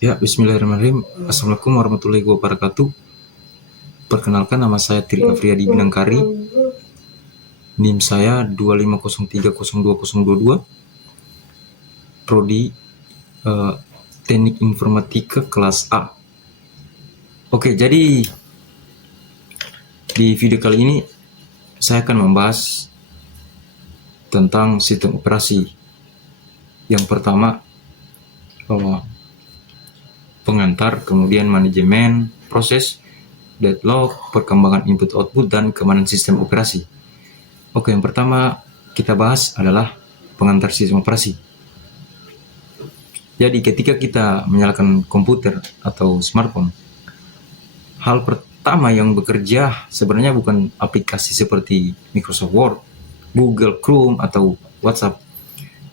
Ya, bismillahirrahmanirrahim. Assalamualaikum warahmatullahi wabarakatuh. Perkenalkan, nama saya Tri Afriyadi Binangkari. NIM saya 250302022. Prodi Teknik Informatika kelas A. Oke, jadi di video kali ini saya akan membahas tentang sistem operasi. Yang pertama, pengantar, kemudian manajemen proses, deadlock, perkembangan input-output, dan keamanan sistem operasi. Oke, yang pertama kita bahas adalah pengantar sistem operasi. Jadi ketika kita menyalakan komputer atau smartphone, hal pertama yang bekerja sebenarnya bukan aplikasi seperti Microsoft Word, Google Chrome, atau WhatsApp,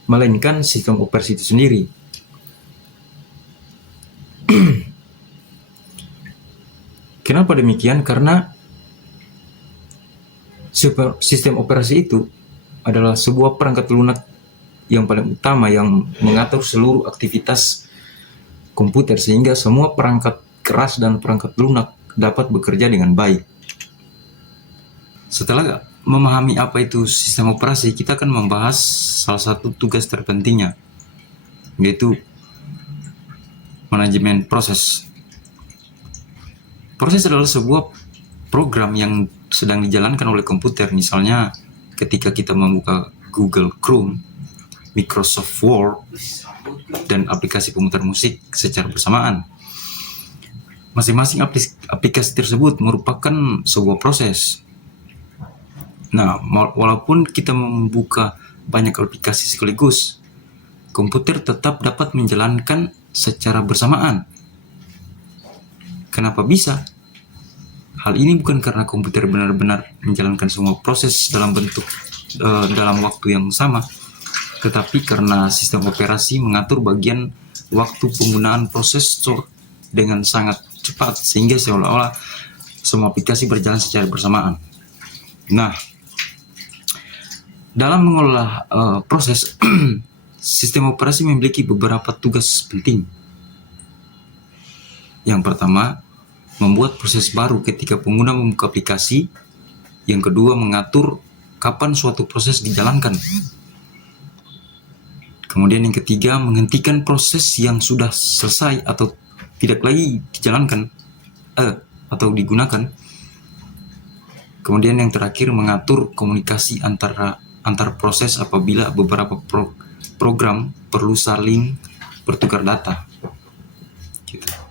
melainkan sistem operasi itu sendiri. Kenapa demikian? Karena sistem operasi itu adalah sebuah perangkat lunak yang paling utama yang mengatur seluruh aktivitas komputer, sehingga semua perangkat keras dan perangkat lunak dapat bekerja dengan baik. Setelah memahami apa itu sistem operasi, kita akan membahas salah satu tugas terpentingnya, yaitu manajemen proses. Proses adalah sebuah program yang sedang dijalankan oleh komputer. Misalnya ketika kita membuka Google Chrome, Microsoft Word, dan aplikasi pemutar musik secara bersamaan. Masing-masing aplikasi tersebut merupakan sebuah proses. Nah, walaupun kita membuka banyak aplikasi sekaligus, komputer tetap dapat menjalankan secara bersamaan. Kenapa bisa? Hal ini bukan karena komputer benar-benar menjalankan semua proses dalam waktu yang sama, tetapi karena sistem operasi mengatur bagian waktu penggunaan prosesor dengan sangat cepat, sehingga seolah-olah semua aplikasi berjalan secara bersamaan. Nah, dalam mengolah proses, sistem operasi memiliki beberapa tugas penting. Yang pertama, membuat proses baru ketika pengguna membuka aplikasi. Yang kedua, mengatur kapan suatu proses dijalankan. Kemudian yang ketiga, menghentikan proses yang sudah selesai atau tidak lagi dijalankan atau digunakan. Kemudian yang terakhir, mengatur komunikasi antar proses apabila beberapa program perlu saling bertukar data. Gitu.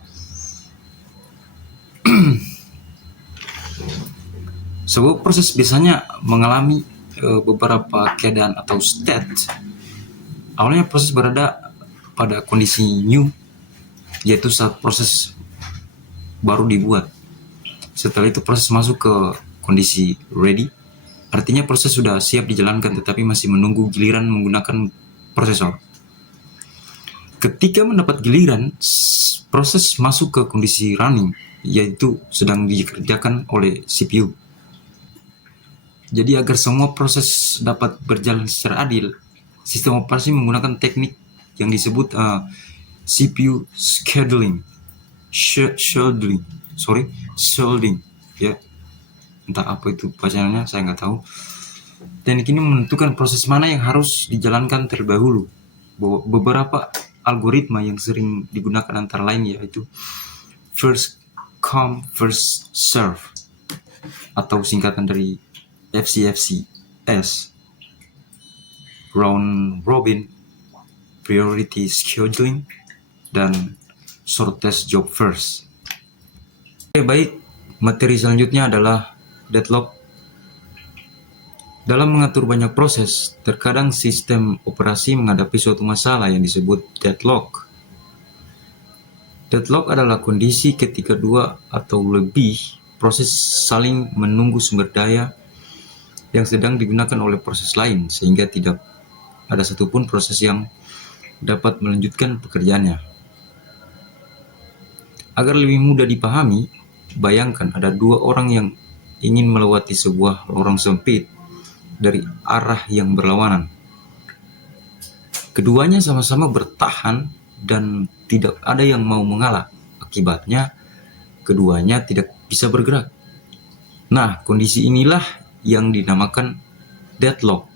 Sebuah proses biasanya mengalami beberapa keadaan atau state. Awalnya proses berada pada kondisi new, yaitu saat proses baru dibuat. Setelah itu proses masuk ke kondisi ready, artinya proses sudah siap dijalankan tetapi masih menunggu giliran menggunakan prosesor. Ketika mendapat giliran, proses masuk ke kondisi running, yaitu sedang dikerjakan oleh CPU. Jadi agar semua proses dapat berjalan secara adil, sistem operasi menggunakan teknik yang disebut CPU scheduling, ya. Entah apa itu bacaannya, saya nggak tahu. Teknik ini menentukan proses mana yang harus dijalankan terlebih dahulu. Beberapa algoritma yang sering digunakan antara lain yaitu first come first serve, atau singkatan dari FCFCS, round robin, priority scheduling, dan shortest job first. Oke, baik, materi selanjutnya adalah deadlock. Dalam mengatur banyak proses, terkadang sistem operasi menghadapi suatu masalah yang disebut deadlock. Deadlock adalah kondisi ketika dua atau lebih proses saling menunggu sumber daya yang sedang digunakan oleh proses lain, sehingga tidak ada satupun proses yang dapat melanjutkan pekerjaannya. Agar lebih mudah dipahami, bayangkan ada dua orang yang ingin melewati sebuah lorong sempit dari arah yang berlawanan. Keduanya sama-sama bertahan dan tidak ada yang mau mengalah. Akibatnya, keduanya tidak bisa bergerak. Nah, kondisi inilah yang dinamakan deadlock.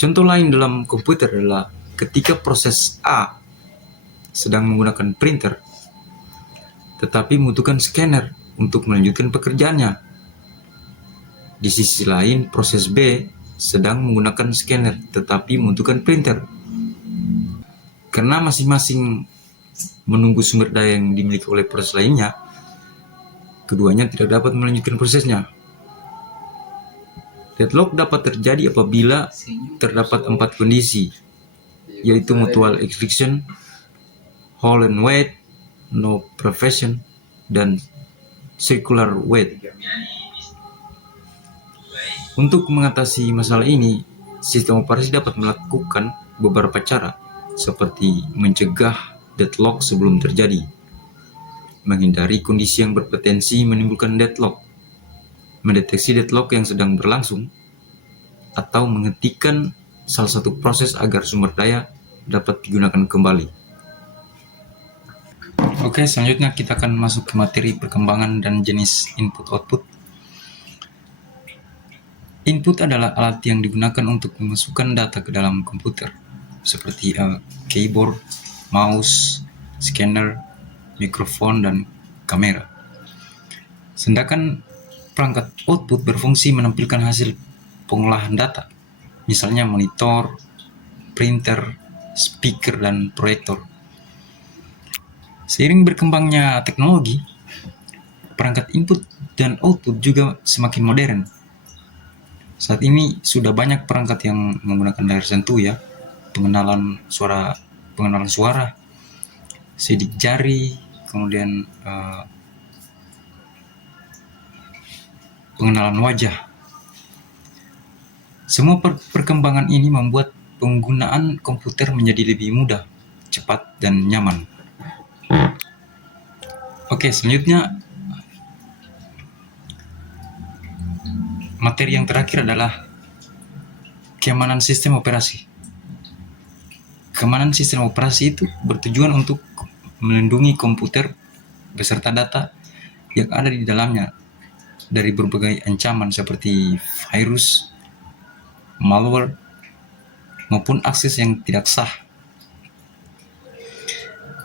Contoh lain dalam komputer adalah ketika proses A sedang menggunakan printer, tetapi membutuhkan scanner untuk melanjutkan pekerjaannya. Di sisi lain, proses B sedang menggunakan scanner, tetapi membutuhkan printer. Karena masing-masing menunggu sumber daya yang dimiliki oleh proses lainnya, keduanya tidak dapat melanjutkan prosesnya. Deadlock dapat terjadi apabila terdapat 4 kondisi, yaitu mutual exclusion, hold and wait, no prevention, dan circular wait. Untuk mengatasi masalah ini, sistem operasi dapat melakukan beberapa cara, seperti mencegah deadlock sebelum terjadi, menghindari kondisi yang berpotensi menimbulkan deadlock, mendeteksi deadlock yang sedang berlangsung, atau menghentikan salah satu proses agar sumber daya dapat digunakan kembali. Oke, selanjutnya kita akan masuk ke materi perkembangan dan jenis input-output. Input adalah alat yang digunakan untuk memasukkan data ke dalam komputer, seperti keyboard, mouse, scanner, mikrofon, dan kamera. Sedangkan perangkat output berfungsi menampilkan hasil pengolahan data, misalnya monitor, printer, speaker, dan proyektor. Seiring berkembangnya teknologi, perangkat input dan output juga semakin modern. Saat ini sudah banyak perangkat yang menggunakan layar sentuh ya, pengenalan suara, sidik jari, kemudian pengenalan wajah. Semua perkembangan ini membuat penggunaan komputer menjadi lebih mudah, cepat, dan nyaman. Oke, selanjutnya materi yang terakhir adalah keamanan sistem operasi. Keamanan sistem operasi itu bertujuan untuk melindungi komputer beserta data yang ada di dalamnya dari berbagai ancaman seperti virus, malware, maupun akses yang tidak sah.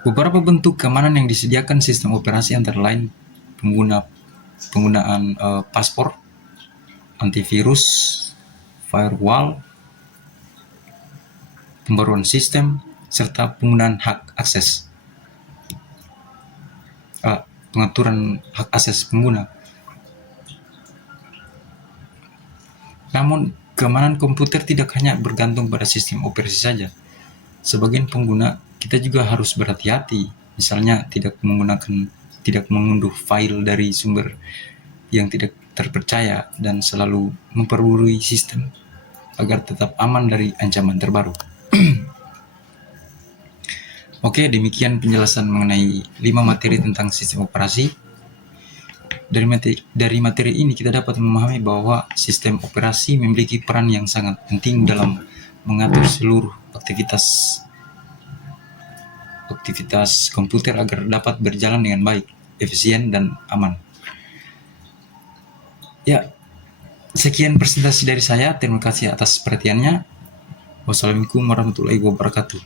Beberapa bentuk keamanan yang disediakan sistem operasi antara lain penggunaan password, antivirus, firewall, pembaruan sistem, serta penggunaan hak akses, pengaturan hak akses pengguna. Namun, keamanan komputer tidak hanya bergantung pada sistem operasi saja. Sebagian pengguna, kita juga harus berhati-hati, misalnya tidak mengunduh file dari sumber yang tidak terpercaya dan selalu memperbarui sistem agar tetap aman dari ancaman terbaru. Oke, demikian penjelasan mengenai 5 materi tentang sistem operasi. Dari materi ini kita dapat memahami bahwa sistem operasi memiliki peran yang sangat penting dalam mengatur seluruh aktivitas komputer agar dapat berjalan dengan baik, efisien, dan aman. Ya, sekian presentasi dari saya. Terima kasih atas perhatiannya. Wassalamualaikum warahmatullahi wabarakatuh.